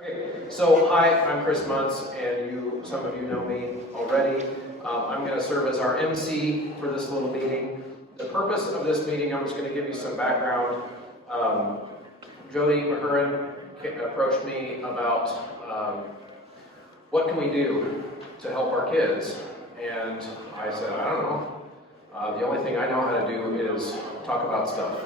Okay, so hi, I'm Chris Muntz, and some of you know me already. I'm going to serve as our MC for this little meeting. The purpose of this meeting, I'm just going to give you some background. Jody Mahurin approached me about what can we do to help our kids, and I said, I don't know. The only thing I know how to do is talk about stuff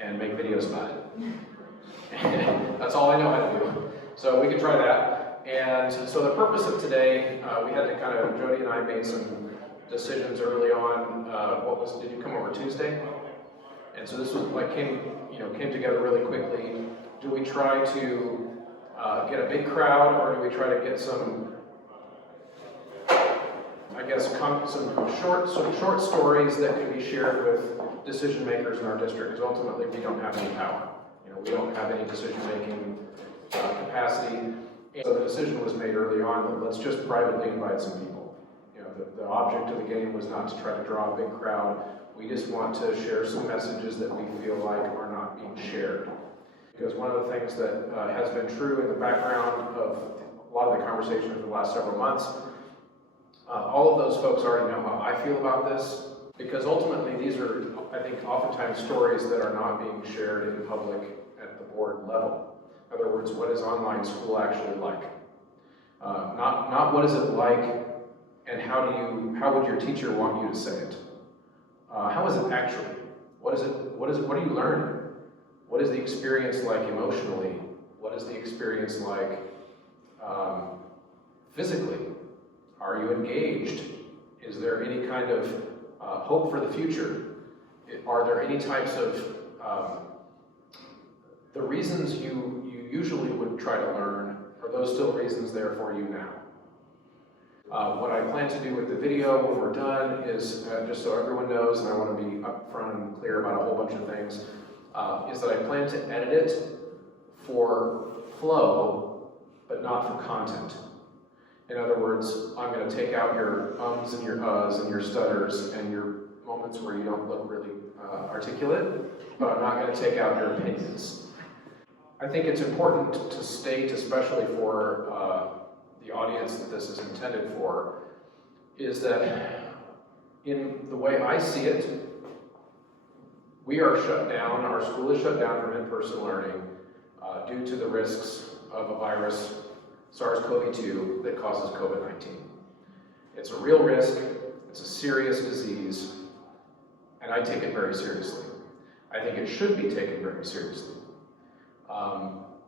and make videos about it. That's all I know how to do. So we can try that. And so the purpose of today, we had to Jody and I made some decisions early on. Did you come over Tuesday? And so this was came together really quickly. Do we try to get a big crowd, or do we try to get some, some short stories that can be shared with decision makers in our district? Because ultimately we don't have any power. We don't have any decision-making capacity. And so the decision was made early on that let's just privately invite some people. The object of the game was not to try to draw a big crowd. We just want to share some messages that we feel like are not being shared. Because one of the things that has been true in the background of a lot of the conversations over the last several months, all of those folks already know how I feel about this. Because ultimately these are, I think, oftentimes stories that are not being shared in public at the board level. In other words, what is online school actually like? Not what is it like, and how would your teacher want you to say it? How is it actually? What are you learning? What is the experience like emotionally? What is the experience like physically? Are you engaged? Is there any kind of hope for the future? Are there any types of the reasons you usually would try to learn, are those still reasons there for you now? What I plan to do with the video when we're done is, just so everyone knows, and I want to be upfront and clear about a whole bunch of things, is that I plan to edit it for flow, but not for content. In other words, I'm going to take out your ums and your uhs and your stutters and your moments where you don't look really articulate, but I'm not going to take out your opinions. I think it's important to state, especially for the audience that this is intended for, is that in the way I see it, we are shut down, our school is shut down from in-person learning due to the risks of a virus, SARS-CoV-2, that causes COVID-19. It's a real risk, it's a serious disease, and I take it very seriously. I think it should be taken very seriously.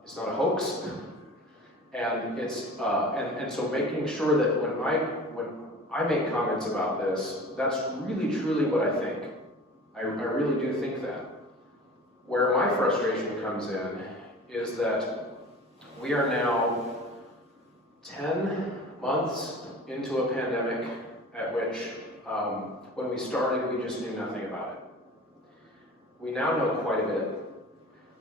It's not a hoax, and it's and so making sure that when I make comments about this, that's really truly what I think. I really do think that. Where my frustration comes in is that we are now 10 months into a pandemic at which, when we started, we just knew nothing about it. We now know quite a bit.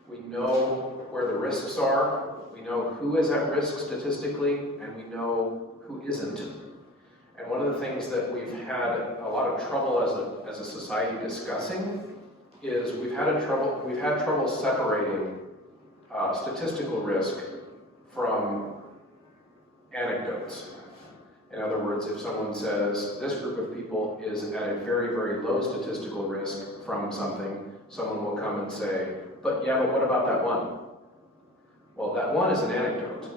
We know where the risks are, we know who is at risk statistically, and we know who isn't. And one of the things that we've had a lot of trouble as a society discussing is we've had trouble separating statistical risk from anecdotes. In other words, if someone says this group of people is at a very, very low statistical risk from something, someone will come and say, but what about that one? Well, that one is an anecdote.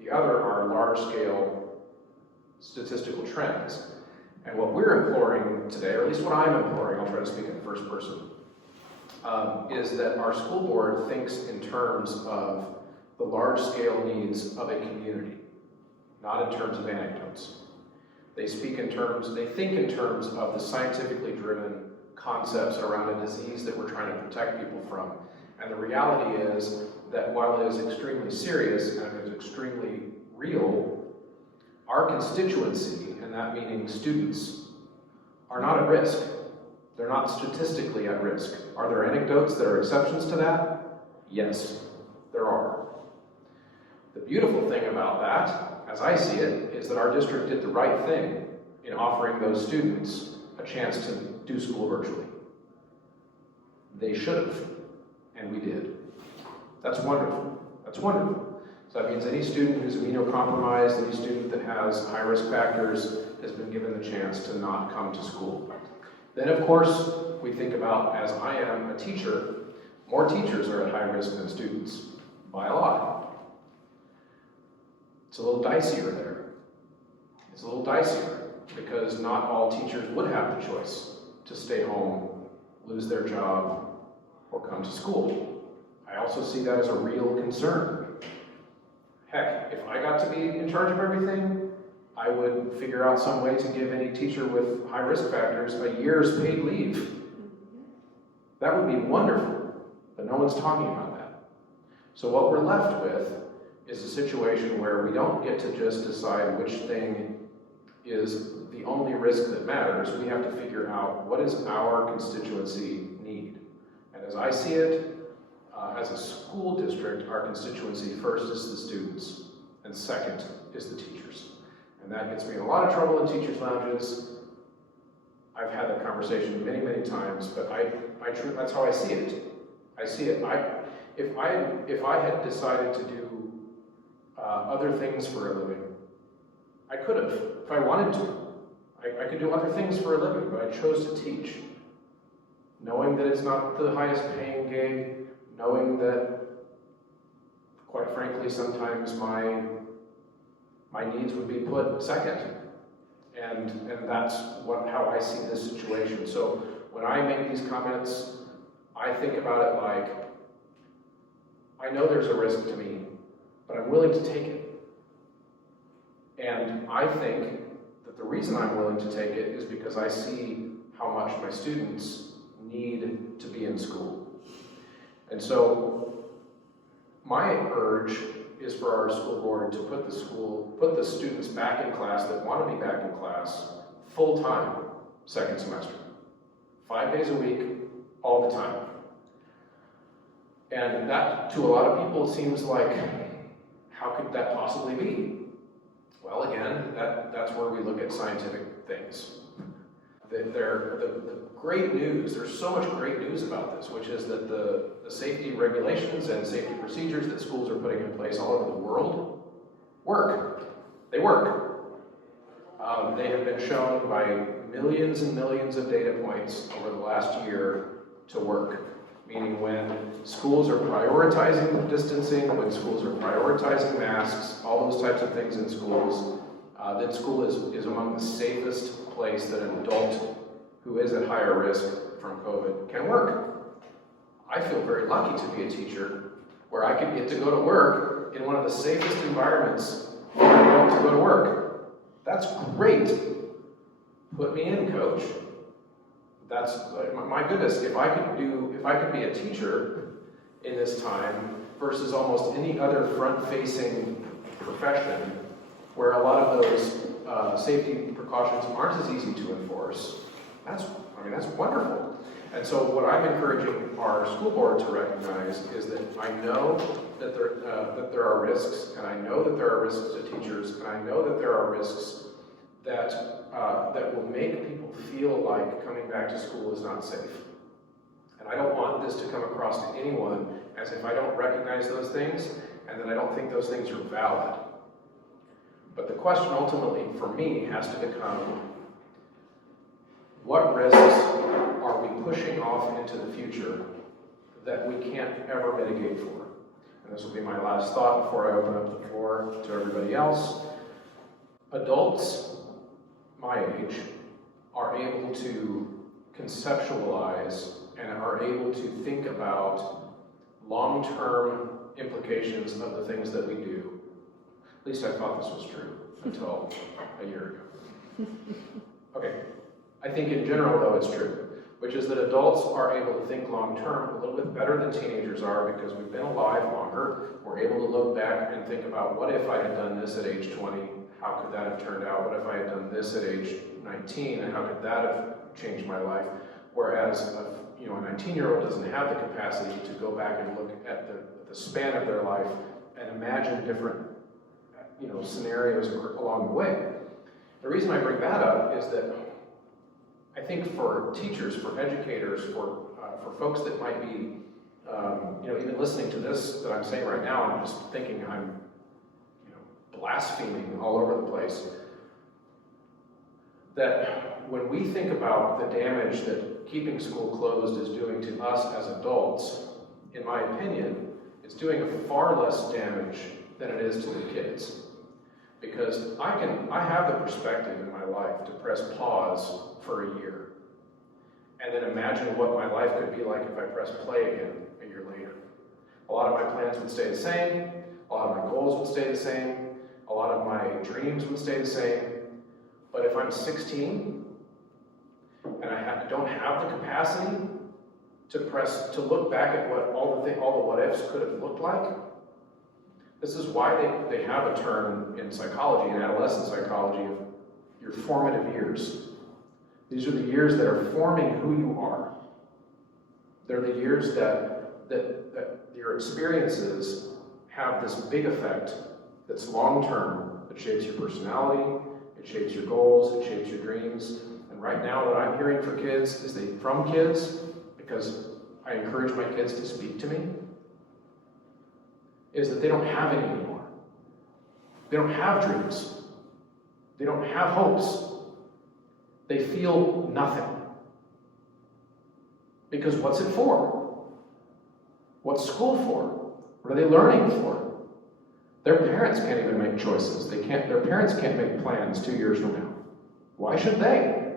The other are large-scale statistical trends. And what we're imploring today, or at least what I'm imploring, I'll try to speak in first person, is that our school board thinks in terms of the large-scale needs of a community, not in terms of anecdotes. They think in terms of the scientifically driven concepts around a disease that we're trying to protect people from. And the reality is that while it is extremely serious and it is extremely real, our constituency, and that meaning students, are not at risk. They're not statistically at risk. Are there anecdotes that are exceptions to that? Yes, there are. The beautiful thing about that, as I see it, is that our district did the right thing in offering those students a chance to do school virtually. They should have, and we did. That's wonderful. That's wonderful. So that means any student who's immunocompromised, any student that has high-risk factors has been given the chance to not come to school. Then, of course, we think about, as I am a teacher, more teachers are at high risk than students, by a lot. It's a little dicier there. It's a little dicier because not all teachers would have the choice to stay home, lose their job, or come to school. I also see that as a real concern. Heck, if I got to be in charge of everything, I would figure out some way to give any teacher with high risk factors a year's paid leave. That would be wonderful, but no one's talking about that. So what we're left with is a situation where we don't get to just decide which thing is the only risk that matters. We have to figure out what does our constituency need. And as I see it, as a school district, our constituency first is the students, and second is the teachers. And that gets me in a lot of trouble in teachers' lounges. I've had that conversation many, many times, but that's how I see it. I see it. If I had decided to do other things for a living, I could have, if I wanted to. I could do other things for a living, but I chose to teach, knowing that it's not the highest paying gig, knowing that, quite frankly, sometimes my needs would be put second. And that's how I see this situation. So when I make these comments, I think about it like, I know there's a risk to me, but I'm willing to take it. And I think that the reason I'm willing to take it is because I see how much my students need to be in school. And so my urge is for our school board to put the students back in class that want to be back in class full-time second semester. 5 days a week, all the time. And that, to a lot of people, seems like, how could that possibly be? Well, again, that's where we look at scientific things. The great news, there's so much great news about this, which is that the safety regulations and safety procedures that schools are putting in place all over the world work. They work. They have been shown by millions and millions of data points over the last year to work. Meaning when schools are prioritizing distancing, when schools are prioritizing masks, all those types of things in schools, that school is among the safest place that an adult who is at higher risk from COVID can work. I feel very lucky to be a teacher where I could get to go to work in one of the safest environments for an adult to go to work. That's great. Put me in, coach. That's, my goodness, if I could be a teacher in this time versus almost any other front-facing profession where a lot of those safety precautions aren't as easy to enforce, that's wonderful. And so what I'm encouraging our school board to recognize is that I know that there are risks, and I know that there are risks to teachers, and I know that there are risks that will make people feel like coming back to school is not safe. And I don't want this to come across to anyone as if I don't recognize those things and that I don't think those things are valid. But the question ultimately for me has to become, what risks are we pushing off into the future that we can't ever mitigate for? And this will be my last thought before I open up the floor to everybody else. Adults my age are able to conceptualize and are able to think about long-term implications of the things that we do. At least I thought this was true until a year ago. Okay, I think in general though it's true, which is that adults are able to think long-term a little bit better than teenagers are because we've been alive longer. We're able to look back and think about what if I had done this at age 20? How could that have turned out? What if I had done this at age 19? And how could that have changed my life? Whereas a 19-year-old doesn't have the capacity to go back and look at the span of their life and imagine different scenarios along the way. The reason I bring that up is that I think for teachers, for educators, for folks that might be even listening to this that I'm saying right now, I'm just thinking blaspheming all over the place, that when we think about the damage that keeping school closed is doing to us as adults, in my opinion, it's doing far less damage than it is to the kids. Because I have the perspective in my life to press pause for a year, and then imagine what my life could be like if I press play again a year later. A lot of my plans would stay the same, a lot of my goals would stay the same, a lot of my dreams would stay the same. But if I'm 16 and I don't have the capacity to look back at what all the what ifs could have looked like, this is why they have a term in psychology, in adolescent psychology, of your formative years. These are the years that are forming who you are. They're the years that your experiences have this big effect that's long-term, that shapes your personality, it shapes your goals, it shapes your dreams. And right now what I'm hearing from kids, because I encourage my kids to speak to me, is that they don't have any anymore. They don't have dreams. They don't have hopes. They feel nothing. Because what's it for? What's school for? What are they learning for? Their parents can't even make choices. Their parents can't make plans 2 years from now. Why should they?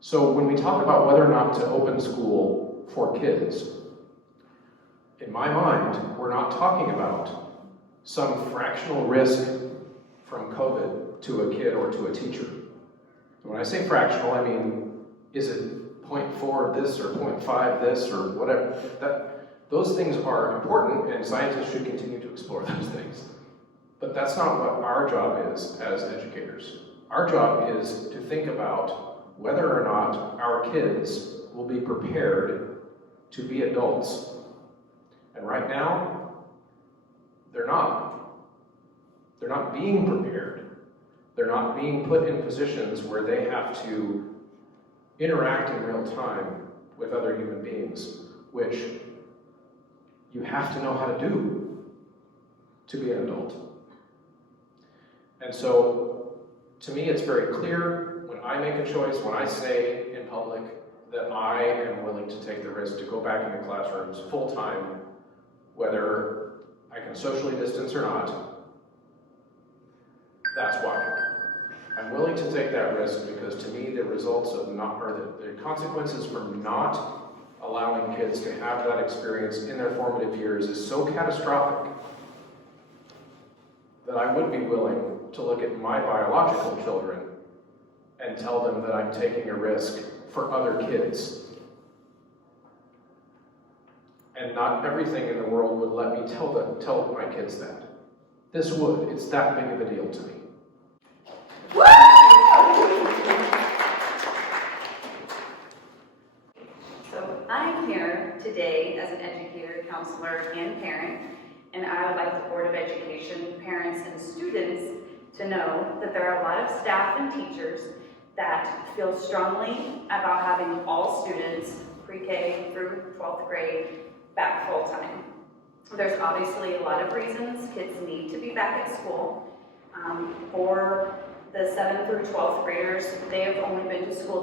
So when we talk about whether or not to open school for kids, in my mind, we're not talking about some fractional risk from COVID to a kid or to a teacher. And when I say fractional, I mean, is it 0.4 this or 0.5 this or whatever? Those things are important, and scientists should continue to explore those things. But that's not what our job is as educators. Our job is to think about whether or not our kids will be prepared to be adults. And right now, they're not. They're not being prepared. They're not being put in positions where they have to interact in real time with other human beings, which you have to know how to do to be an adult. And so, to me, it's very clear when I make a choice, when I say in public that I am willing to take the risk to go back into classrooms full-time, whether I can socially distance or not, that's why. I'm willing to take that risk because to me the results of the consequences from not allowing kids to have that experience in their formative years is so catastrophic that I would be willing to look at my biological children and tell them that I'm taking a risk for other kids. And not everything in the world would let me tell my kids that. This would. It's that big of a deal to me. So I'm here today as an educator, counselor, and parent, and I would like the Board of Education, parents, and students to know that there are a lot of staff and teachers that feel strongly about having all students, pre-K through 12th grade, back full-time. There's obviously a lot of reasons kids need to be back at school. For the 7th through 12th graders, they have only been to school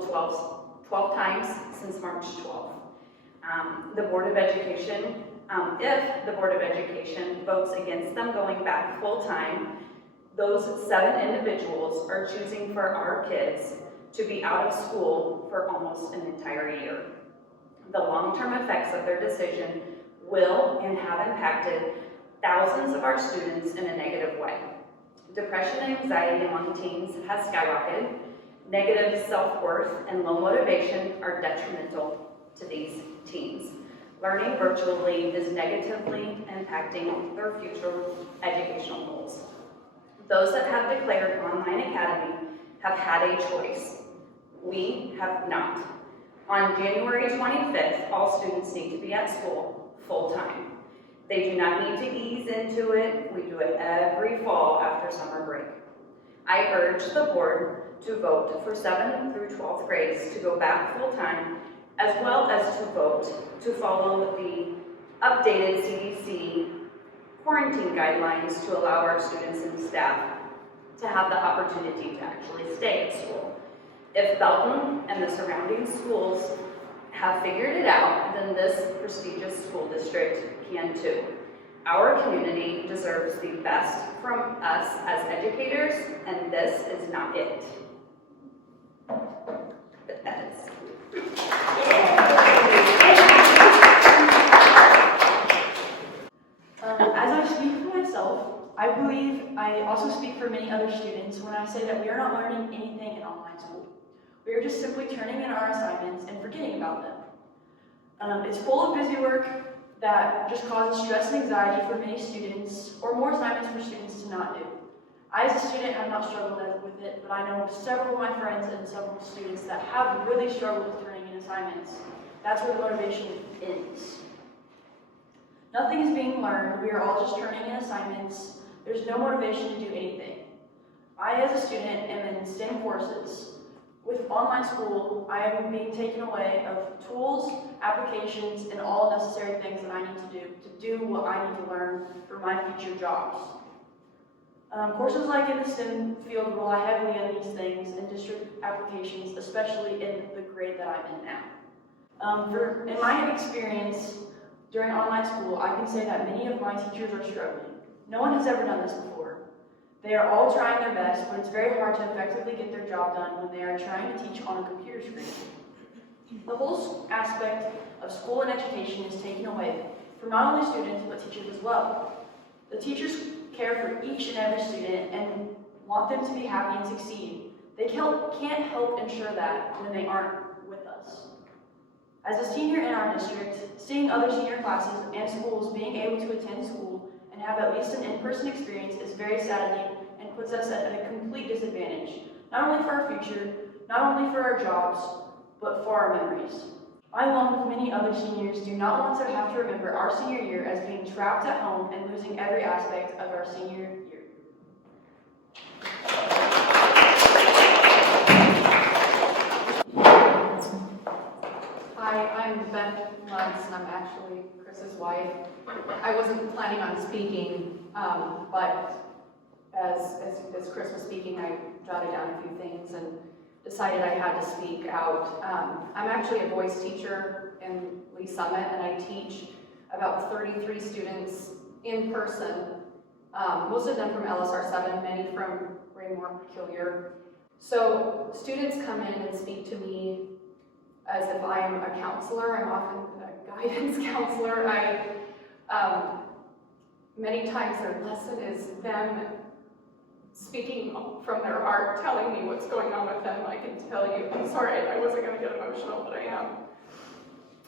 12 times since March 12th. The Board of Education, if the Board of Education votes against them going back full-time, those 7 individuals are choosing for our kids to be out of school for almost an entire year. The long-term effects of their decision will and have impacted thousands of our students in a negative way. Depression and anxiety among teens has skyrocketed. Negative self-worth and low motivation are detrimental to these teens. Learning virtually is negatively impacting their future educational goals. Those that have declared Online Academy have had a choice. We have not. On January 25th, all students need to be at school full-time. They do not need to ease into it. We do it every fall after summer break. I urge the board to vote for 7th through 12th grades to go back full-time, as well as to vote to follow the updated CDC quarantine quarantine guidelines to allow our students and staff to have the opportunity to actually stay at school. If Belton and the surrounding schools have figured it out, then this prestigious school district can too. Our community deserves the best from us as educators, and this is not it. But that is. As I speak for myself, I believe I also speak for many other students when I say that we are not learning anything in online school. We are just simply turning in our assignments and forgetting about them. It's full of busy work that just causes stress and anxiety for many students, or more assignments for students to not do. I, as a student, have not struggled with it, but I know several of my friends and several students that have really struggled with turning in assignments. That's where the motivation ends. Nothing is being learned. We are all just turning in assignments. There's no motivation to do anything. I, as a student, am in STEM courses. With online school, I am being taken away of tools, applications, and all necessary things that I need to do what I need to learn for my future jobs. Courses like in the STEM field rely heavily on these things and district applications, especially in the grade that I'm in now. In my experience during online school, I can say that many of my teachers are struggling. No one has ever done this before. They are all trying their best, but it's very hard to effectively get their job done when they are trying to teach on a computer screen. The whole aspect of school and education is taken away from not only students, but teachers as well. The teachers care for each and every student and want them to be happy and succeed. They can't help ensure that when they aren't with us. As a senior in our district, seeing other senior classes and schools being able to attend school and have at least an in-person experience is very saddening and puts us at a complete disadvantage, not only for our future, not only for our jobs, but for our memories. I, along with many other seniors, do not want to have to remember our senior year as being trapped at home and losing every aspect of our senior year. Hi, I'm Beth Lutz, and I'm actually Chris's wife. I wasn't planning on speaking, but as Chris was speaking, I jotted down a few things and decided I had to speak out. I'm actually a voice teacher in Lee Summit, and I teach about 33 students in person, most of them from LSR 7, many from Raymore Peculiar. So students come in and speak to me as if I am a counselor. I'm often a guidance counselor. Many times their lesson is them speaking from their heart, telling me what's going on with them. I can tell you, I'm sorry, I wasn't going to get emotional, but I am.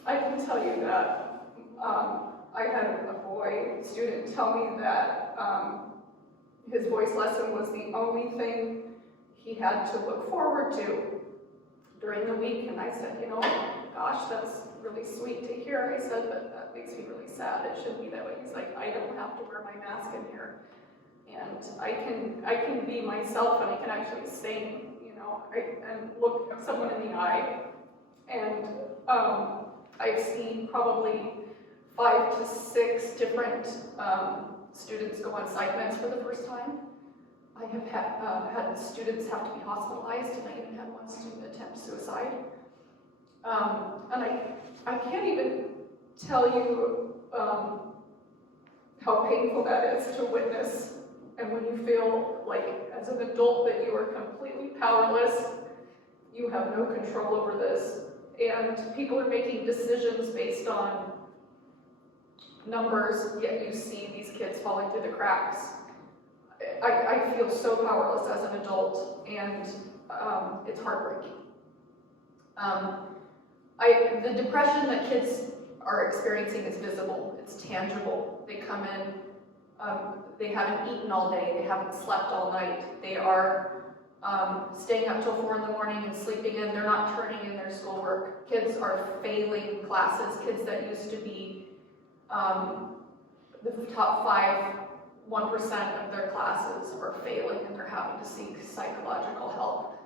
I can tell you that I had a boy student tell me that his voice lesson was the only thing he had to look forward to during the week, and I said, you know, gosh, that's really sweet to hear. I said, but that makes me really sad. It shouldn't be that way. He's like, I don't have to wear my mask in here, and I can be myself, and I can actually sing, you know, and look someone in the eye. And I've seen probably 5 to 6 different students go on psych meds for the first time. I have had students have to be hospitalized, and I even had one student attempt suicide. And I can't even tell you how painful that is to witness, and when you feel like, as an adult, that you are completely powerless, you have no control over this, and people are making decisions based on numbers, yet you see these kids falling through the cracks. I feel so powerless as an adult, and it's heartbreaking. The depression that kids are experiencing is visible, it's tangible. They come in, they haven't eaten all day, they haven't slept all night, they are staying up till 4 in the morning and sleeping in, they're not turning in their schoolwork. Kids are failing classes, kids that used to be the top 1% of their classes are failing, and they're having to seek psychological help.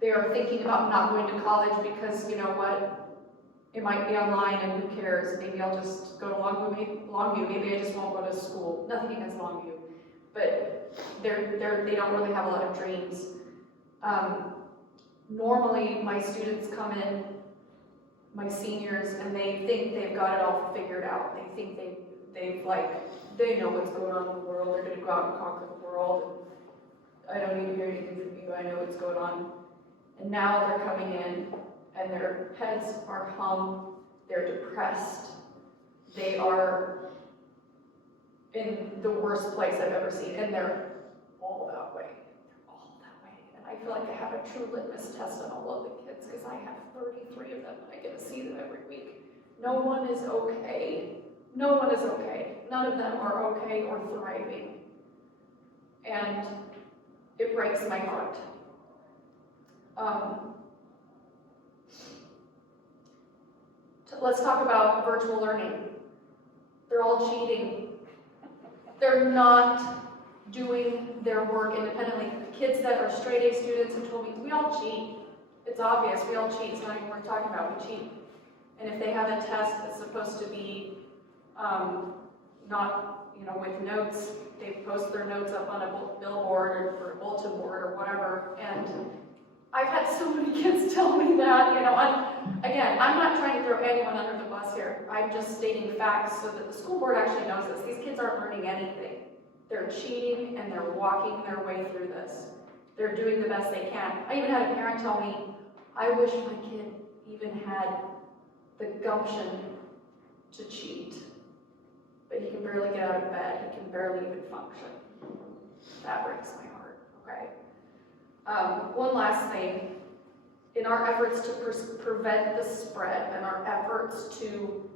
They are thinking about not going to college because, you know what, it might be online and who cares, maybe I'll just go to Longview, maybe I just won't go to school, nothing against Longview, but they don't really have a lot of dreams. Normally, my students come in, my seniors, and they think they've got it all figured out. They think they know what's going on in the world, they're gonna go out and conquer the world. I don't need to hear anything from you, I know what's going on. And now they're coming in, and their heads are hung, they're depressed, they are in the worst place I've ever seen, and they're all that way. And I feel like I have a true litmus test on all of the kids, because I have 33 of them, and I get to see them every week. No one is okay. No one is okay. None of them are okay or thriving. And it breaks my heart. Let's talk about virtual learning. They're all cheating. They're not doing their work independently. The kids that are straight A students have told me, we all cheat. It's obvious, we all cheat. It's not even worth talking about, we cheat. And if they have a test that's supposed to be not, with notes, they post their notes up on a billboard or a bulletin board or whatever. And I've had so many kids tell me that, again, I'm not trying to throw anyone under the bus here. I'm just stating facts so that the school board actually knows this. These kids aren't learning anything. They're cheating and they're walking their way through this. They're doing the best they can. I even had a parent tell me, I wish my kid even had the gumption to cheat. But he can barely get out of bed. He can barely even function. That breaks my heart, okay? One last thing. In our efforts to prevent the spread and our efforts to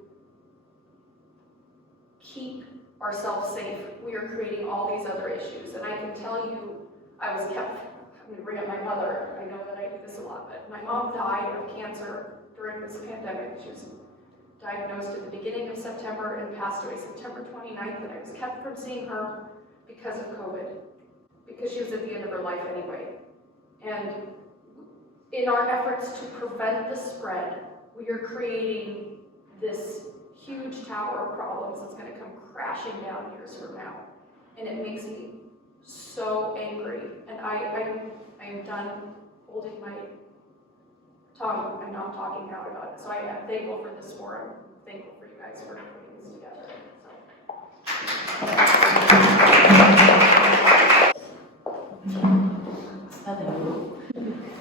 keep ourselves safe, we are creating all these other issues. And I can tell you, I'm going to bring up my mother. I know that I do this a lot, but my mom died of cancer during this pandemic. She was diagnosed at the beginning of September and passed away September 29th, and I was kept from seeing her because of COVID, because she was at the end of her life anyway. And in our efforts to prevent the spread, we are creating this huge tower of problems that's going to come crashing down years from now. And it makes me so angry. And I am done holding my tongue. I'm not talking out about it. So I am thankful for this forum. I'm thankful for you guys for putting this together. Hello.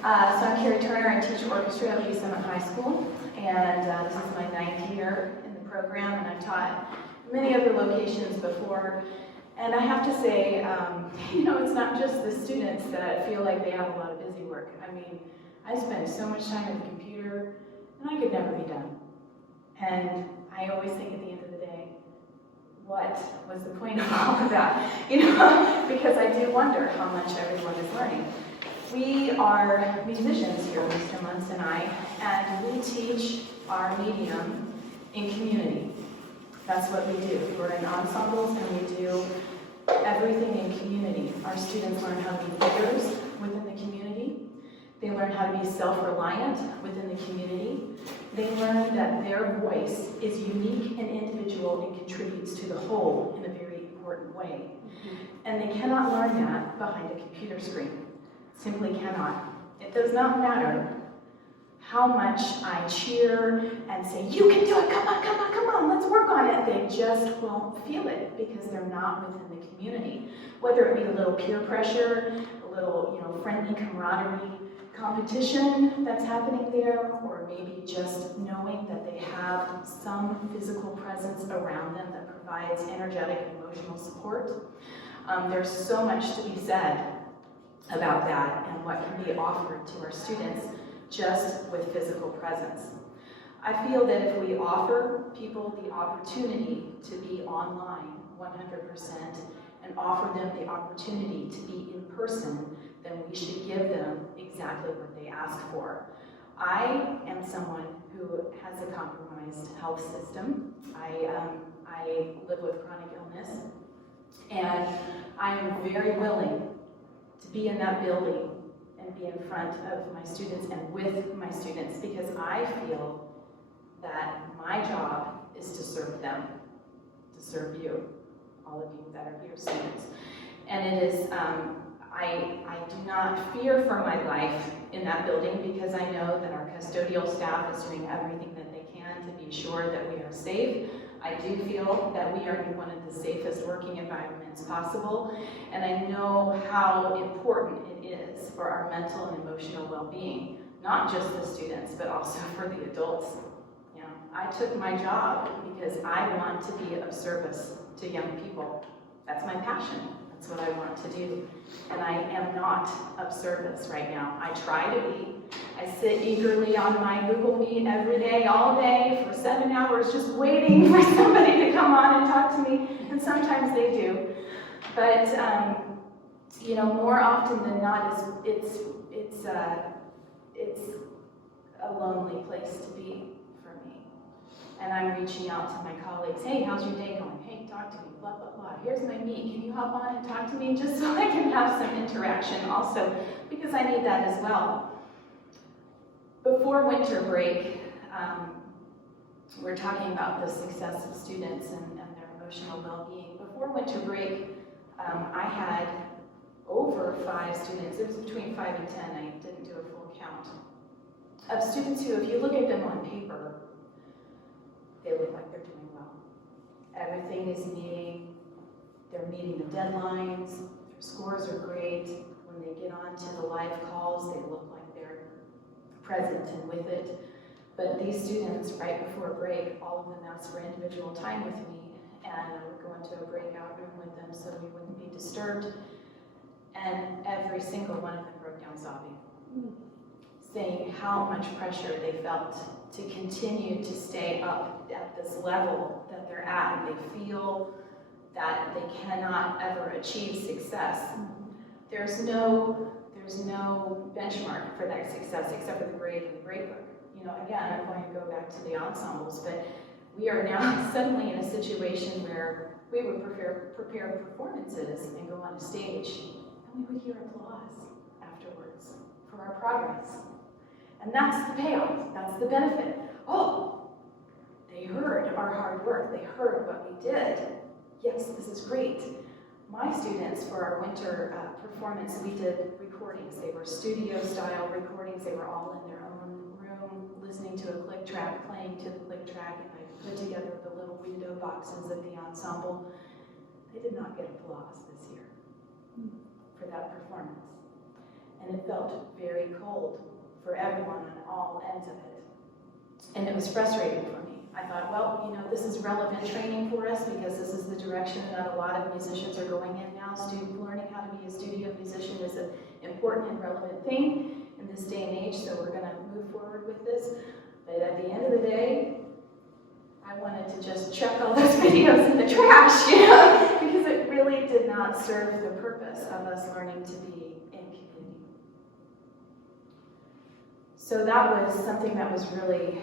So I'm Carrie Turner. I teach orchestra at Lee Summit High School, and this is my 9th year in the program, and I've taught many other locations before. And I have to say, it's not just the students that feel like they have a lot of busy work. I mean, I spend so much time at the computer, and I could never be done. And I always think at the end of the day, what was the point of all of that? Because I do wonder how much everyone is learning. We are musicians here, Mr. Muntz and I, and we teach our medium in community. That's what we do. We're in ensembles and we do everything in community. Our students learn how to be leaders within the community. They learn how to be self-reliant within the community. They learn that their voice is unique and individual and contributes to the whole in a very important way. And they cannot learn that behind a computer screen. Simply cannot. It does not matter how much I cheer and say, you can do it, come on, come on, come on, let's work on it. They just won't feel it because they're not within the community. Whether it be a little peer pressure, a little, friendly camaraderie, competition that's happening there, or maybe just knowing that they have some physical presence around them that provides energetic and emotional support. There's so much to be said about that and what can be offered to our students just with physical presence. I feel that if we offer people the opportunity to be online 100% and offer them the opportunity to be in person, then we should give them exactly what they ask for. I am someone who has a compromised health system. I live with chronic illness, and I am very willing to be in that building and be in front of my students and with my students, because I feel that my job is to serve them, to serve you, all of you that are here, students. And it is, I do not fear for my life in that building because I know that our custodial staff is doing everything that they can to be sure that we are safe. I do feel that we are in one of the safest working environments possible, and I know how important it is for our mental and emotional well-being, not just the students, but also for the adults. You know, I took my job because I want to be of service to young people. That's my passion. That's what I want to do. And I am not of service right now. I try to be. I sit eagerly on my Google Meet every day, all day, for 7 hours, just waiting for somebody to come on and talk to me. And sometimes they do. But, you know, more often than not, it's a lonely place to be for me. And I'm reaching out to my colleagues. Hey, how's your day going? Hey, talk to me, blah, blah, blah. Here's my meet. Can you hop on and talk to me just so I can have some interaction also, because I need that as well. Before winter break, we're talking about the success of students and their emotional well-being. Before winter break, I had over 5 students. It was between 5 and 10. I didn't do a full count. Of students who, if you look at them on paper, they look like they're doing well. Everything is they're meeting the deadlines, their scores are great. When they get on to the live calls, they look like they're present and with it. But these students, right before break, all of them asked for individual time with me, and I would go into a breakout room with them so we wouldn't be disturbed. And every single one of them broke down sobbing, saying how much pressure they felt to continue to stay up at this level that they're at. They feel that they cannot ever achieve success. There's no benchmark for that success except for the grade and the grade book. You know, again, I'm going to go back to the ensembles, but we are now suddenly in a situation where we would prepare performances and go on a stage, and we would hear applause afterwards for our progress. And that's the payoff, that's the benefit. Oh, they heard our hard work, they heard what we did. Yes, this is great. My students, for our winter performance, we did recordings. They were studio-style recordings. They were all in their own room, listening to a click track, playing to the click track, and I put together the little window boxes of the ensemble. They did not get applause this year for that performance. And it felt very cold for everyone on all ends of it. And it was frustrating for me. I thought, well, you know, this is relevant training for us because this is the direction that a lot of musicians are going in now. Learning how to be a studio musician is an important and relevant thing in this day and age, so we're going to move forward with this. But at the end of the day, I wanted to just chuck all those videos in the trash, you know, because it really did not serve the purpose of us learning to be in community. So that was something that was really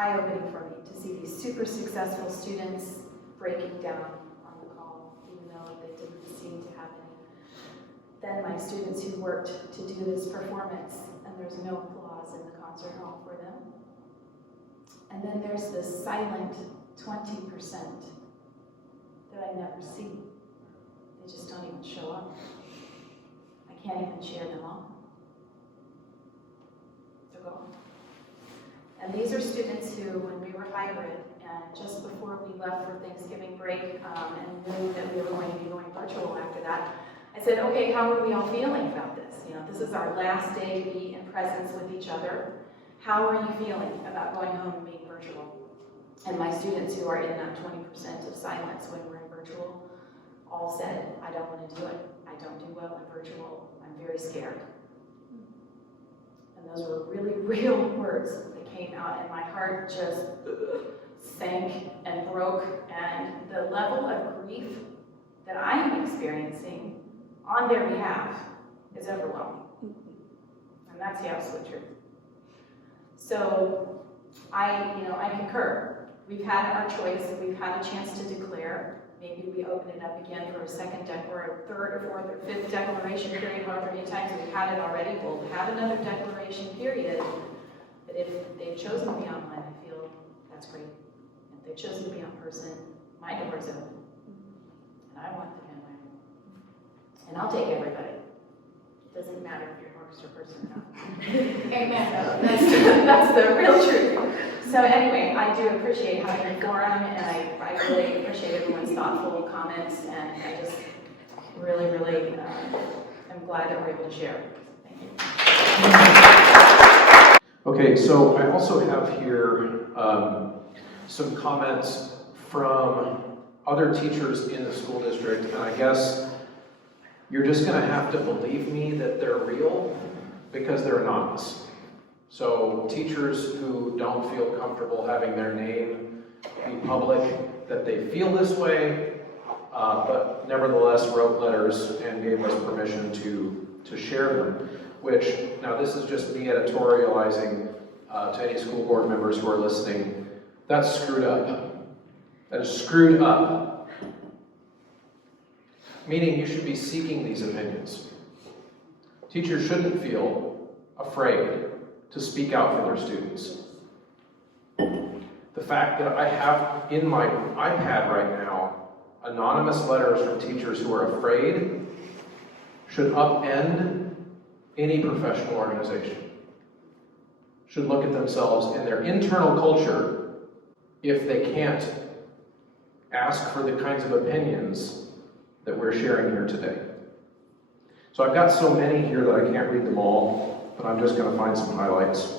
eye-opening for me, to see these super successful students breaking down on the call, even though they didn't seem to have any. Then my students who worked to do this performance, and there's no applause in the concert hall for them. And then there's this silent 20% that I never see. They just don't even show up. I can't even cheer them on. They're gone. And these are students who, when we were hybrid, and just before we left for Thanksgiving break, and knew that we were going to be going virtual after that, I said, okay, how are we all feeling about this? You know, this is our last day to be in presence with each other. How are you feeling about going home and being virtual? And my students who are in that 20% of silence when we're in virtual all said, I don't want to do it. I don't do well in virtual. I'm very scared. And those were really real words that came out, and my heart just sank and broke, and the level of grief that I am experiencing on their behalf is overwhelming. And that's the absolute truth. So I concur. We've had our choice, we've had a chance to declare. Maybe we open it up again for a second or a third or fourth or fifth declaration period, however many times we've had it already. We'll have another declaration period. But if they've chosen to be online, I feel that's great. If they chose to be in person, my door is open. And I want them in my room. And I'll take everybody. It doesn't matter if you're an orchestra person or not. Amen. That's the real truth. So anyway, I do appreciate having a forum, and I really appreciate everyone's thoughtful comments, and I just really, am glad that we're able to share. Thank you. Okay, so I also have here some comments from other teachers in the school district, and I guess you're just going to have to believe me that they're real because they're anonymous. So teachers who don't feel comfortable having their name be public, that they feel this way, but nevertheless wrote letters and gave us permission to share them, which, now this is just me editorializing to any school board members who are listening, that's screwed up. That is screwed up. Meaning you should be seeking these opinions. Teachers shouldn't feel afraid to speak out for their students. The fact that I have in my iPad right now anonymous letters from teachers who are afraid should upend any professional organization. Should look at themselves in their internal culture if they can't ask for the kinds of opinions that we're sharing here today. So I've got so many here that I can't read them all, but I'm just going to find some highlights.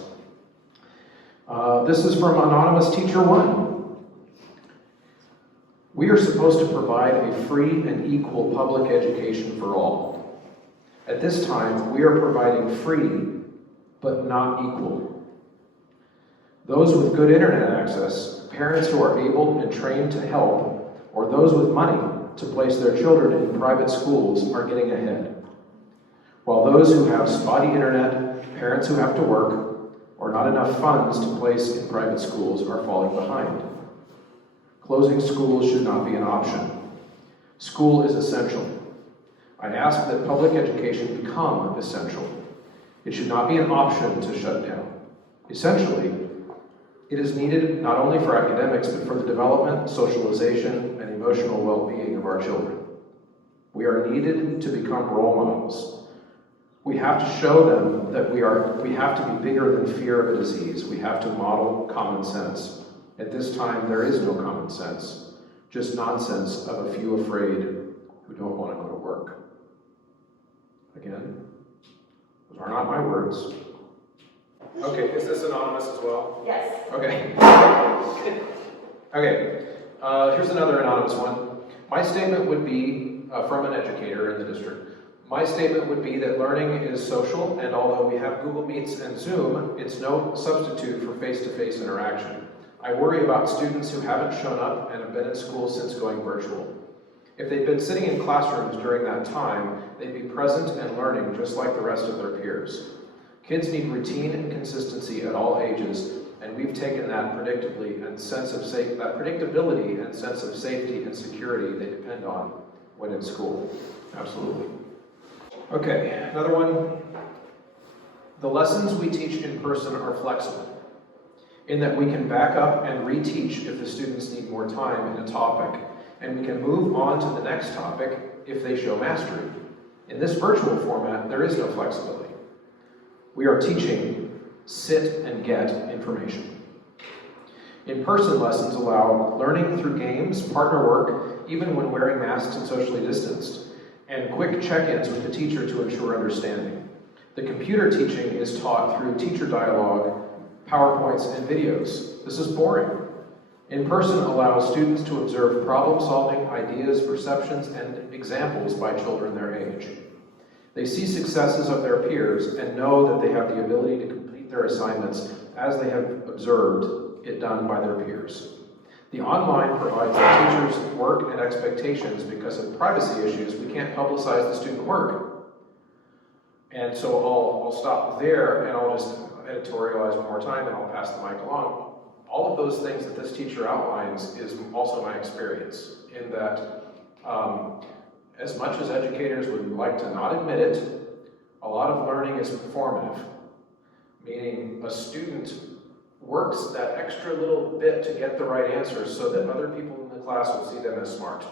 This is from Anonymous Teacher 1. We are supposed to provide a free and equal public education for all. At this time, we are providing free, but not equal. Those with good internet access, parents who are able and trained to help, or those with money to place their children in private schools are getting ahead. While those who have spotty internet, parents who have to work, or not enough funds to place in private schools are falling behind. Closing schools should not be an option. School is essential. I ask that public education become essential. It should not be an option to shut down. Essentially, it is needed not only for academics, but for the development, socialization, and emotional well-being of our children. We are needed to become role models. We have to show them that we have to be bigger than fear of a disease. We have to model common sense. At this time, there is no common sense, just nonsense of a few afraid who don't want to go to work. Again, those are not my words. Okay, is this anonymous as well? Yes. Okay. Okay, here's another anonymous one. My statement would be, from an educator in the district, my statement would be that learning is social, and although we have Google Meets and Zoom, it's no substitute for face-to-face interaction. I worry about students who haven't shown up and have been in school since going virtual. If they'd been sitting in classrooms during that time, they'd be present and learning just like the rest of their peers. Kids need routine and consistency at all ages, and we've taken that predictability and sense of safety and security they depend on when in school. Absolutely. Okay, another one. The lessons we teach in person are flexible, in that we can back up and reteach if the students need more time in a topic, and we can move on to the next topic if they show mastery. In this virtual format, there is no flexibility. We are teaching sit and get information. In-person lessons allow learning through games, partner work, even when wearing masks and socially distanced, and quick check-ins with the teacher to ensure understanding. The computer teaching is taught through teacher dialogue, PowerPoints, and videos. This is boring. In-person allows students to observe problem-solving, ideas, perceptions, and examples by children their age. They see successes of their peers and know that they have the ability to complete their assignments as they have observed it done by their peers. The online provides the teachers work and expectations because of privacy issues. We can't publicize the student work. And so I'll stop there and I'll just editorialize one more time and I'll pass the mic along. All of those things that this teacher outlines is also my experience in that as much as educators would like to not admit it, a lot of learning is performative, meaning a student works that extra little bit to get the right answers so that other people in the class will see them as smart.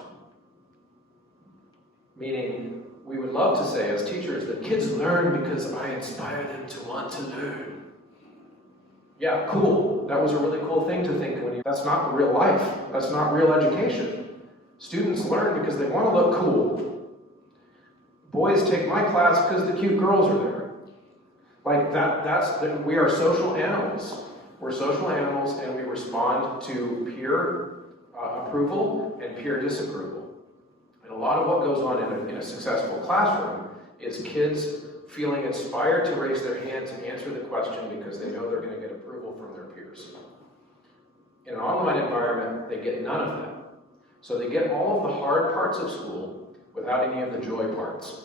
Meaning, we would love to say as teachers that kids learn because I inspire them to want to learn. Yeah, cool. That was a really cool thing to think that's not real life. That's not real education. Students learn because they want to look cool. Boys take my class because the cute girls are there. Like we are social animals. We're social animals and we respond to peer approval and peer disapproval. And a lot of what goes on in a successful classroom is kids feeling inspired to raise their hand to answer the question because they know they're going to get approval from their peers. In an online environment, they get none of that. So they get all of the hard parts of school without any of the joy parts.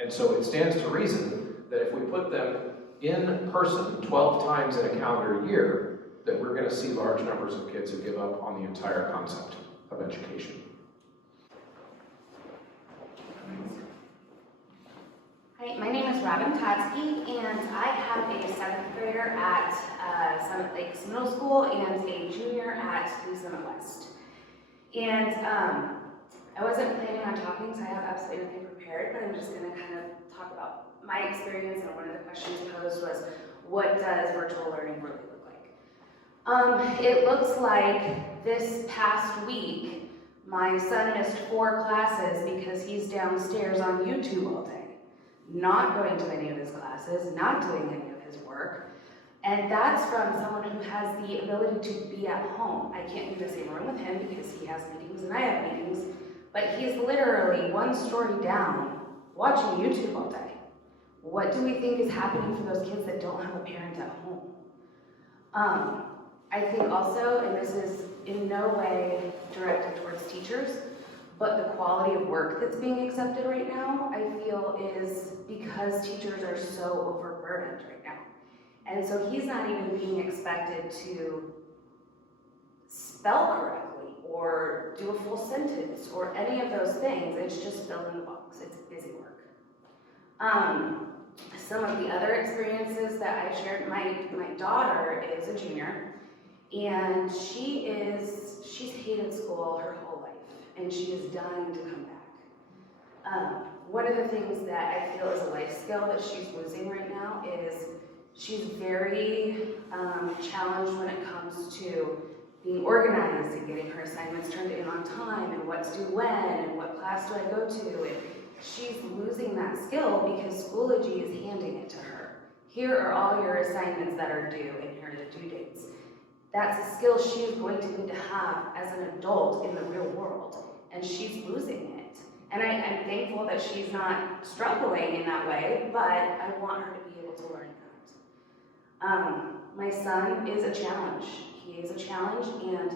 And so it stands to reason that if we put them in person 12 times in a calendar year, that we're going to see large numbers of kids who give up on the entire concept of education. Hi, my name is Robin Totsky, and I have a 7th grader at Summit Lakes Middle School and a junior at New Summit West. And I wasn't planning on talking, so I have absolutely nothing prepared, but I'm just going to kind of talk about my experience. And one of the questions posed was, what does virtual learning really look like? It looks like this past week, my son missed 4 classes because he's downstairs on YouTube all day. Not going to any of his classes, not doing any of his work. And that's from someone who has the ability to be at home. I can't be in the same room with him because he has meetings and I have meetings, but he's literally 1 story down watching YouTube all day. What do we think is happening for those kids that don't have a parent at home? I think also, and this is in no way directed towards teachers, but the quality of work that's being accepted right now, I feel, is because teachers are so overburdened right now. And so he's not even being expected to spell correctly or do a full sentence or any of those things. It's just fill in the box. It's busy work. Some of the other experiences that I've shared, my daughter is a junior, and she's hated school her whole life. And she is dying to come back. One of the things that I feel is a life skill that she's losing right now is she's very challenged when it comes to being organized and getting her assignments turned in on time and what to do when and what class do I go to. And she's losing that skill because Schoology is handing it to her. Here are all your assignments that are due and here are the due dates. That's a skill she is going to need to have as an adult in the real world. And she's losing it. And I'm thankful that she's not struggling in that way, but I want her to be able to learn that. My son is a challenge. He is a challenge, and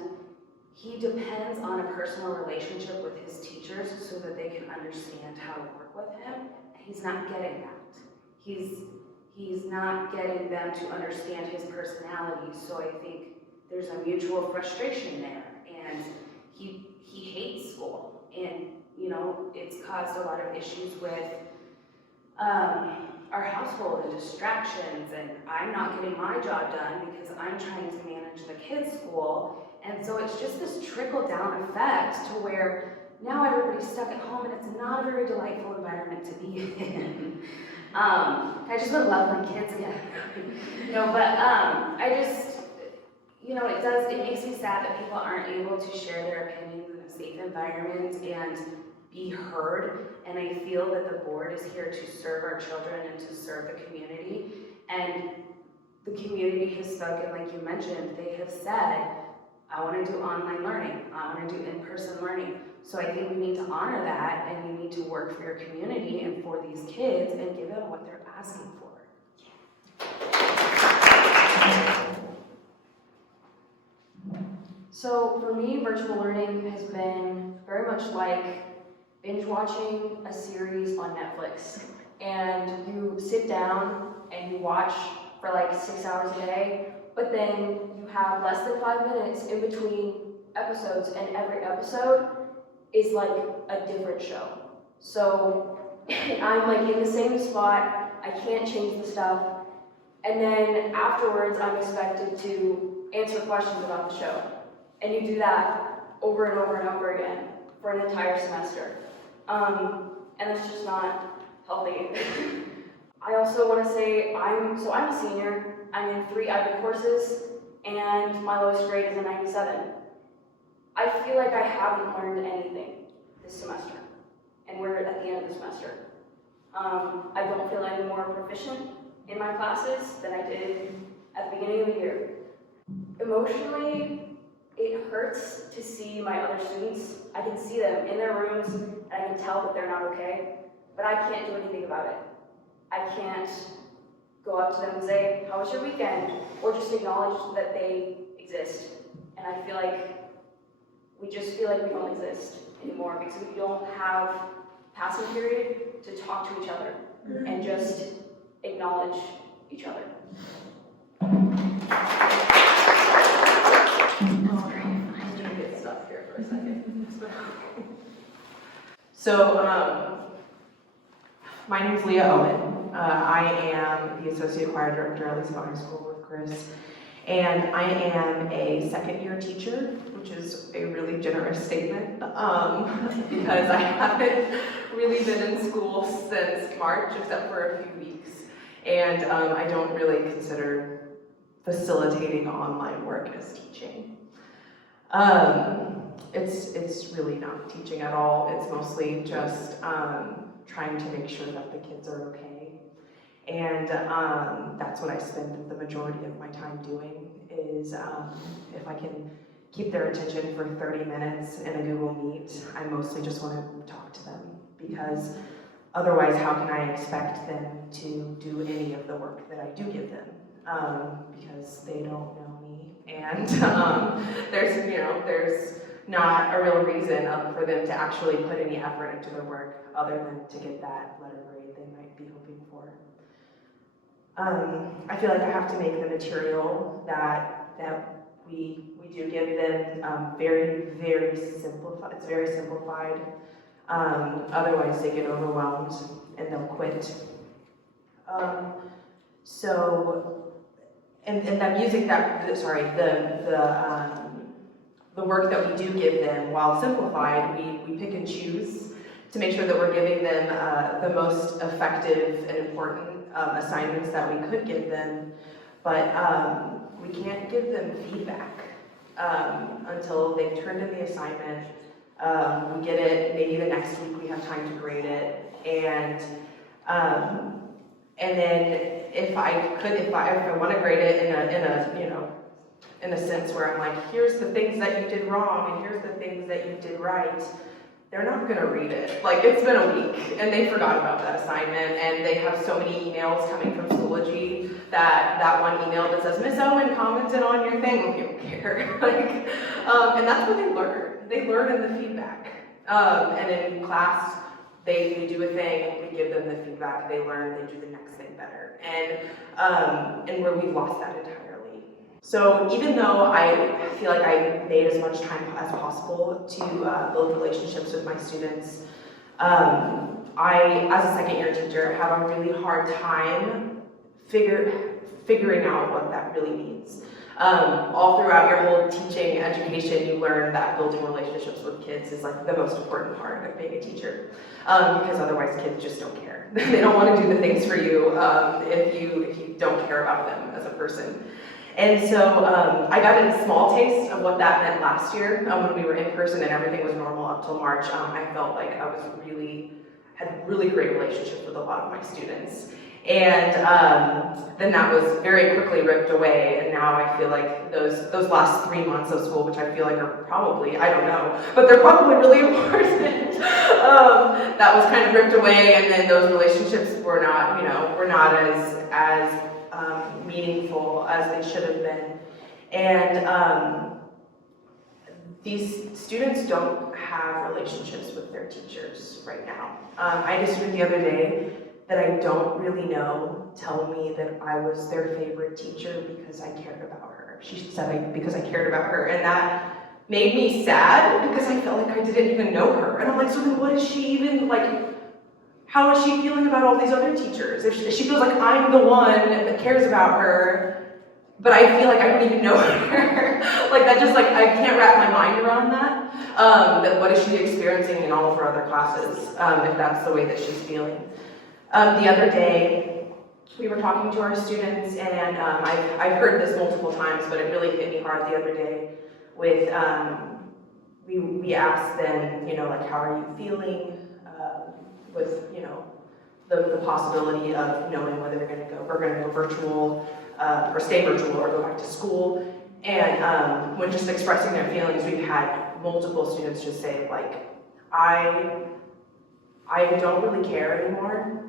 he depends on a personal relationship with his teachers so that they can understand how to work with him. He's not getting that. He's not getting them to understand his personality, so I think there's a mutual frustration there, and he hates school, and it's caused a lot of issues with our household and distractions, and I'm not getting my job done because I'm trying to manage the kids' school, and so it's just this trickle-down effect to where now everybody's stuck at home, and it's not a very delightful environment to be in. I just would love my kids again. I just, it makes me sad that people aren't able to share their opinions in a safe environment and be heard. And I feel that the board is here to serve our children and to serve the community. And the community has spoken, like you mentioned, they have said, I want to do online learning, I want to do in-person learning. So I think we need to honor that, and you need to work for your community and for these kids and give them what they're asking for. So for me, virtual learning has been very much like binge watching a series on Netflix. And you sit down and you watch for like 6 hours a day, but then you have less than 5 minutes in between episodes, and every episode is like a different show. So I'm like in the same spot, I can't change the stuff, And then afterwards, I'm expected to answer questions about the show. And you do that over and over and over again for an entire semester. And it's just not healthy. I also want to say, I'm a senior. I'm in 3 IB courses, and my lowest grade is a 97. I feel like I haven't learned anything this semester, and we're at the end of the semester. I don't feel any more proficient in my classes than I did at the beginning of the year. Emotionally, it hurts to see my other students. I can see them in their rooms, and I can tell that they're not okay, but I can't do anything about it. I can't go up to them and say, how was your weekend? Or just acknowledge that they exist. And I feel like we just feel like we don't exist anymore because we don't have passing period to talk to each other and just acknowledge each other. So, my name is Leah Owen. I am the Associate Choir Director at Lee Summit High School with Chris. And I am a second-year teacher, which is a really generous statement, because I haven't really been in school since March, except for a few weeks. And I don't really consider facilitating online work as teaching. It's really not teaching at all. It's mostly just trying to make sure that the kids are okay. And that's what I spend the majority of my time doing is if I can keep their attention for 30 minutes in a Google Meet, I mostly just want to talk to them because otherwise how can I expect them to do any of the work that I do give them because they don't know me and there's not a real reason for them to actually put any effort into their work other than to get that letter grade they might be hoping for. I feel like I have to make the material that we do give them very, very simplified. It's very simplified. Otherwise, they get overwhelmed and they'll quit. And the music the work that we do give them, while simplified, we pick and choose to make sure that we're giving them the most effective and important assignments that we could give them, but we can't give them feedback until they've turned in the assignment. We get it, maybe the next week we have time to grade it, and then if I want to grade it in a sense where I'm like, here's the things that you did wrong and here's the things that you did right, they're not gonna read it. Like, it's been a week and they forgot about that assignment and they have so many emails coming from Schoology that one email that says, Miss Owen commented on your thing, well, you don't care. And that's what they learn. They learn in the feedback. And in class, they do a thing, we give them the feedback, they learn, they do the next thing better. And where we've lost that entirely. So even though I feel like I made as much time as possible to build relationships with my students, I, as a second year teacher, have a really hard time figuring out what that really means. All throughout your whole teaching education, you learn that building relationships with kids is like the most important part of being a teacher, because otherwise kids just don't care. They don't want to do the things for you if you don't care about them as a person. And so I got a small taste of what that meant last year when we were in person and everything was normal up till March. I felt like I had really great relationships with a lot of my students. And then that was very quickly ripped away, and now I feel like those last 3 months of school, which I feel like are probably, I don't know, but they're probably really important, that was kind of ripped away, and then those relationships were not as meaningful as they should have been. And these students don't have relationships with their teachers right now. I just heard the other day that I don't really know tell me that I was their favorite teacher because I cared about her. She said because I cared about her, and that made me sad because I felt like I didn't even know her. And I'm like, so then what is she even like? How is she feeling about all these other teachers? If she feels like I'm the one that cares about her, but I feel like I don't even know her. Like that just like, I can't wrap my mind around that. That what is she experiencing in all of her other classes, if that's the way that she's feeling. The other day, we were talking to our students, and I've heard this multiple times, but it really hit me hard the other day with, we asked them, you know, like, how are you feeling with, you know, the possibility of knowing whether we're gonna go virtual, or stay virtual or go back to school. And when just expressing their feelings, we've had multiple students just say, like, I don't really care anymore.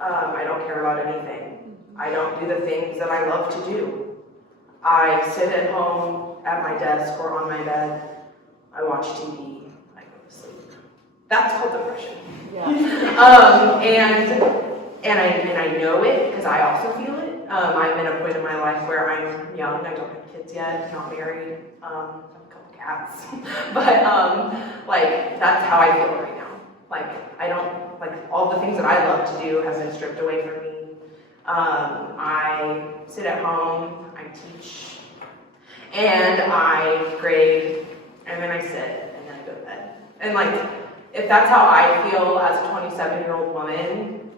I don't care about anything. I don't do the things that I love to do. I sit at home at my desk or on my bed. I watch TV. I go to sleep. That's called depression. Yeah. And I know it because I also feel it. I'm in a point in my life where I'm young. I don't have kids yet. Not married. I have a couple cats. But like that's how I feel right now. Like I don't like all the things that I love to do has been stripped away from me. I sit at home. I teach, and I grade, and then I sit, and then I go to bed. And like if that's how I feel as a 27-year-old woman,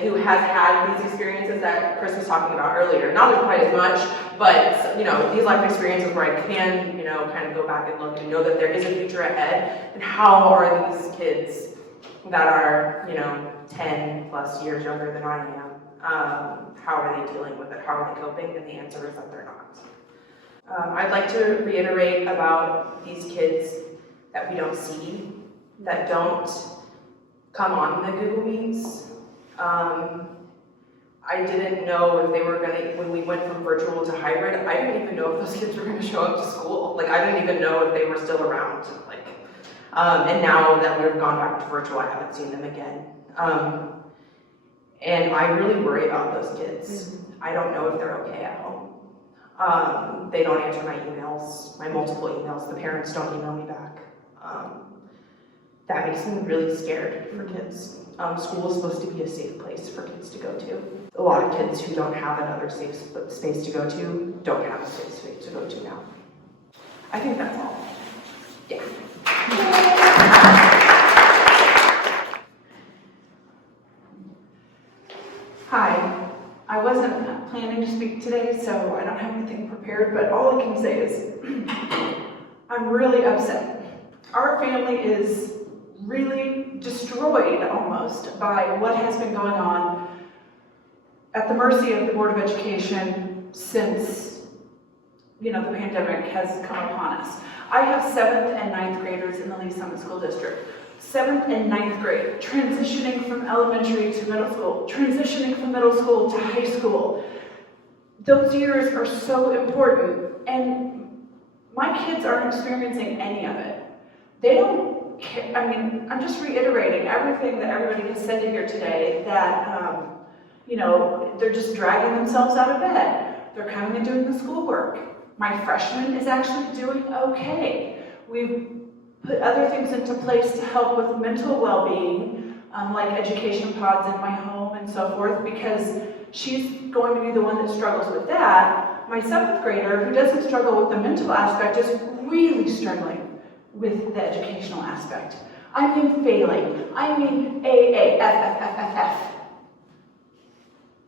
who has had these experiences that Chris was talking about earlier, not quite as much, but you know, these life experiences where I can, you know, kind of go back and look and know that there is a future ahead, and how are these kids that are, you know, 10 plus years younger than I am, how are they dealing with it, how are they coping, and the answer is that they're not. I'd like to reiterate about these kids that we don't see, that don't come on the Google Meets. I didn't know if they were when we went from virtual to hybrid, I didn't even know if those kids were gonna show up to school. Like, I didn't even know if they were still around. Like, and now that we've gone back to virtual, I haven't seen them again. And I really worry about those kids. I don't know if they're okay at home. They don't answer my emails, my multiple emails. The parents don't email me back. That makes me really scared for kids. School is supposed to be a safe place for kids to go to. A lot of kids who don't have another safe space to go to don't have a safe space to go to now. I think that's all. Yeah. Hi, I wasn't planning to speak today, so I don't have anything prepared, but all I can say is I'm really upset. Our family is really destroyed almost by what has been going on at the mercy of the Board of Education since, you know, the pandemic has come upon us. I have 7th and 9th graders in the Lee Summit School District. 7th and 9th grade, transitioning from elementary to middle school, transitioning from middle school to high school. Those years are so important, and my kids aren't experiencing any of it. They don't care. I mean, I'm just reiterating everything that everybody has said here today, that, you know, they're just dragging themselves out of bed. They're coming and doing the schoolwork. My freshman is actually doing okay. We've put other things into place to help with mental well-being, like education pods in my home and so forth, because she's going to be the one that struggles with that. My 7th grader, who doesn't struggle with the mental aspect, is really struggling with the educational aspect. I mean failing. I mean A, F.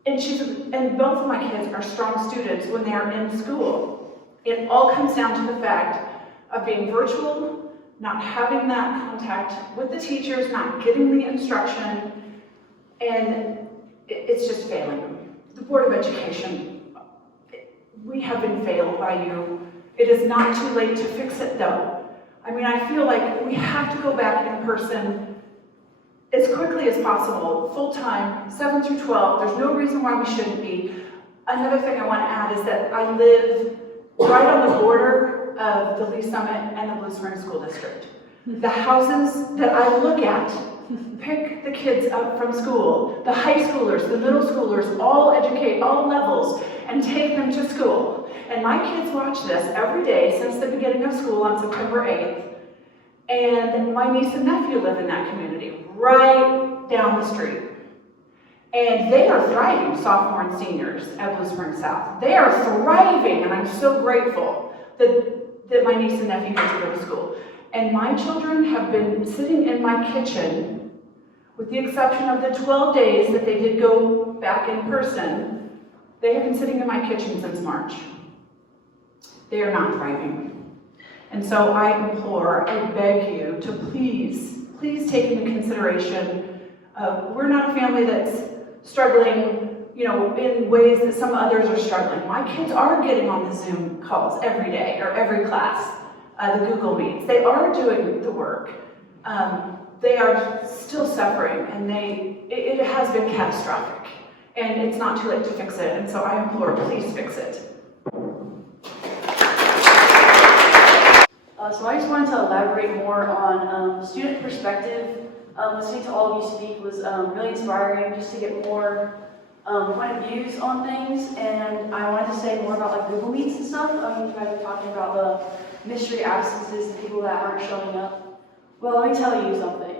And both of my kids are strong students when they are in school. It all comes down to the fact of being virtual, not having that contact with the teachers, not getting the instruction, and it's just failing them. The Board of Education, we have been failed by you. It is not too late to fix it though. I mean, I feel like we have to go back in person as quickly as possible, full-time, 7 through 12. There's no reason why we shouldn't be. Another thing I want to add is that I live right on the border of the Lee Summit and the Blue Springs School District. The houses that I look at pick the kids up from school, the high schoolers, the middle schoolers, all educate, all levels, and take them to school. And my kids watch this every day since the beginning of school on September 8th, And my niece and nephew live in that community, right down the street. And they are thriving, sophomore and seniors at Blue Springs South. They are thriving, and I'm so grateful that my niece and nephew get to go to school. And my children have been sitting in my kitchen, with the exception of the 12 days that they did go back in person, they have been sitting in my kitchen since March. They are not thriving. And so I implore, I beg you to please take into consideration, we're not a family that's struggling, in ways that some others are struggling. My kids are getting on the Zoom calls every day, or every class, the Google Meets. They are doing the work. They are still suffering, and it has been catastrophic. And it's not too late to fix it, and so I implore, please fix it. So I just wanted to elaborate more on student perspective. Listening to all of you speak was really inspiring, just to get more point of views on things. And I wanted to say more about like Google Meets and stuff. You guys were talking about the mystery absences, the people that aren't showing up. Well, let me tell you something.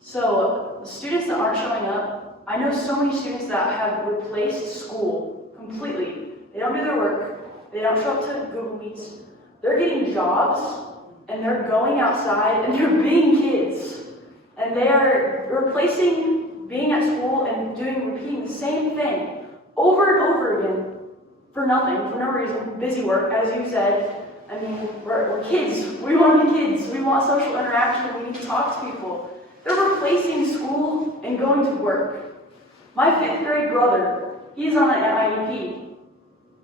So the students that aren't showing up, I know so many students that have replaced school completely. They don't do their work. They don't show up to Google Meets. They're getting jobs, and they're going outside, and they're being kids. And they are replacing being at school and repeating the same thing over and over again for nothing, for no reason. Busy work, as you said. I mean, we're kids. We want to be kids. We want social interaction. We need to talk to people. They're replacing school and going to work. My 5th grade brother, he's on an IEP.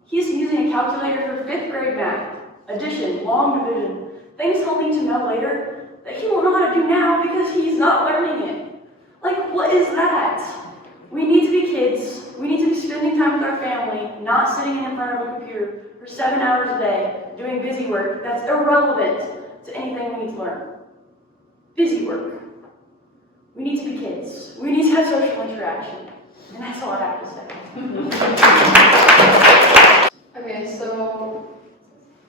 He's using a calculator for 5th grade math, addition, long division, things he'll need to know later that he won't know how to do now because he's not learning it. Like, what is that? We need to be kids. We need to be spending time with our family, not sitting in front of a computer for 7 hours a day, doing busy work that's irrelevant to anything we need to learn. Busy work. We need to be kids. We need to have social interaction. And that's all I have to say. Okay, so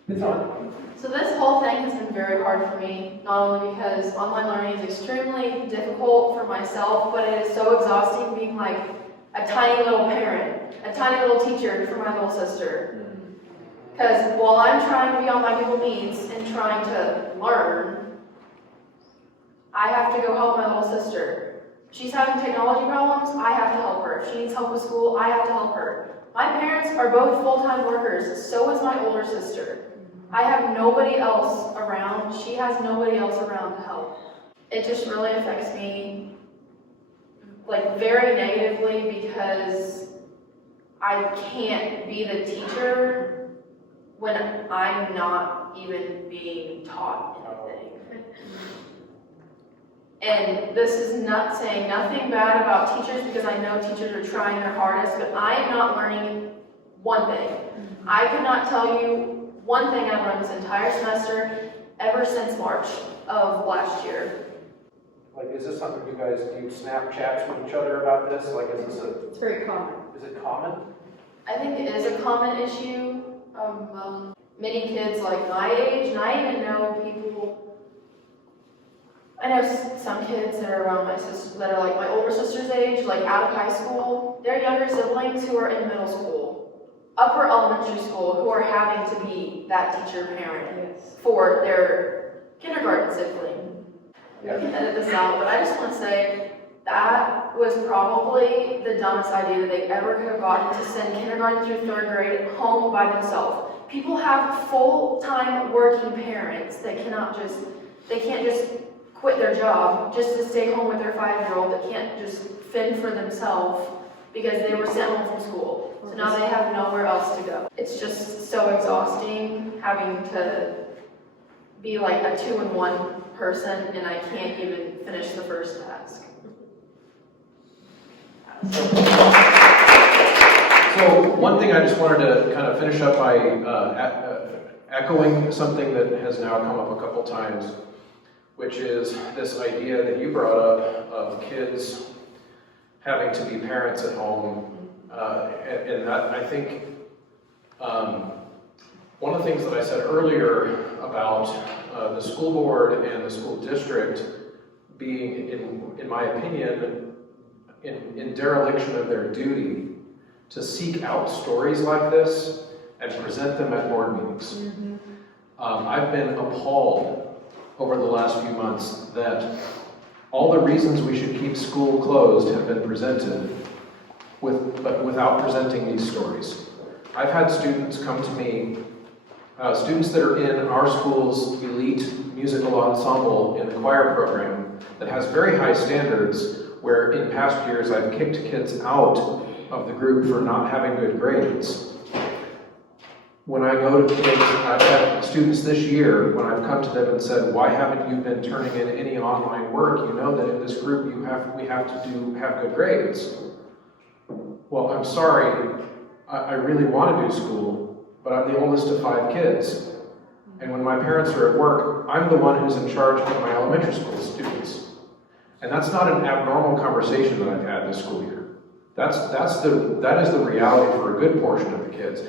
It's on. this whole thing has been very hard for me, not only because online learning is extremely difficult for myself, but it is so exhausting being like a tiny little parent, a tiny little teacher for my little sister. Because while I'm trying to be on my Google Meets and trying to learn, I have to go help my little sister. If she's having technology problems, I have to help her. If she needs help with school, I have to help her. My parents are both full-time workers, so is my older sister. I have nobody else around. She has nobody else around to help. It just really affects me, like, very negatively because I can't be the teacher when I'm not even being taught anything. And this is not saying nothing bad about teachers because I know teachers are trying their hardest, but I am not learning one thing. I could not tell you one thing I've learned this entire semester ever since March of last year. Like, is this something you guys do Snapchats with each other about this? Like, is this It's very common. is it common? I think it is a common issue among many kids like my age, and I even know people. I know some kids that are around my sister, that are like my older sister's age, like out of high school. They're younger siblings who are in middle school, upper elementary school, who are having to be that teacher parent for their kindergarten sibling. Yeah. You can edit this out, but I just want to say that was probably the dumbest idea that they ever could have gotten, to send kindergarten through 3rd grade home by themselves. People have full-time working parents that they can't just quit their job just to stay home with their 5-year-old that can't just fend for themselves because they were sent home from school. So now they have nowhere else to go. It's just so exhausting having to be like a 2-in-1 person, and I can't even finish the first task. So one thing I just wanted to kind of finish up by echoing something that has now come up a couple times, which is this idea that you brought up of kids having to be parents at home. And that, I think, one of the things that I said earlier about the school board and the school district being, in my opinion, in dereliction of their duty to seek out stories like this and present them at board meetings. I've been appalled over the last few months that all the reasons we should keep school closed have been presented but without presenting these stories. I've had students come to me, students that are in our school's elite musical ensemble in the choir program that has very high standards, where in past years I've kicked kids out of the group for not having good grades. When I go to kids, I've had students this year, when I've come to them and said, why haven't you been turning in any online work? You know that in this group we have to have good grades. Well, I'm sorry, I really want to do school, but I'm the oldest of 5 kids. And when my parents are at work, I'm the one who's in charge of my elementary school students. And that's not an abnormal conversation that I've had this school year. That is the reality for a good portion of the kids.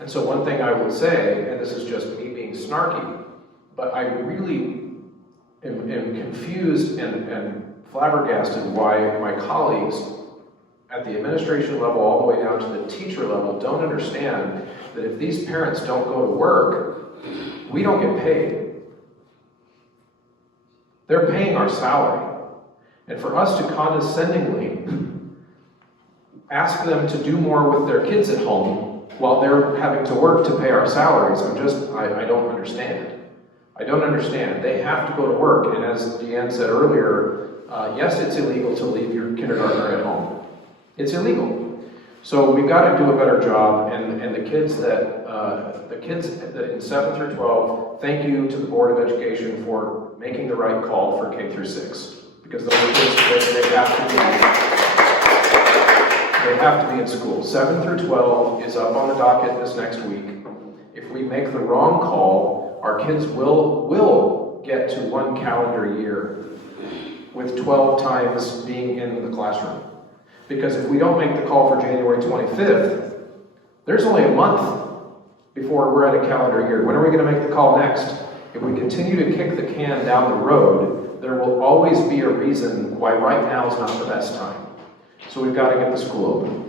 And so one thing I would say, and this is just me being snarky, but I really am confused and flabbergasted why my colleagues at the administration level all the way down to the teacher level don't understand that if these parents don't go to work, we don't get paid. They're paying our salary. And for us to condescendingly ask them to do more with their kids at home while they're having to work to pay our salaries, I don't understand. I don't understand. They have to go to work, and as Deanne said earlier, yes, it's illegal to leave your kindergartner at home. It's illegal. So we've got to do a better job, and the kids that in 7th through 12, thank you to the Board of Education for making the right call for K through 6, because those are kids, they have to be in school. 7 through 12 is up on the docket this next week. If we make the wrong call, our kids will get to 1 calendar year with 12 times being in the classroom. Because if we don't make the call for January 25th, there's only a month before we're at a calendar year. When are we going to make the call next? If we continue to kick the can down the road, there will always be a reason why right now is not the best time. So we've got to get the school open.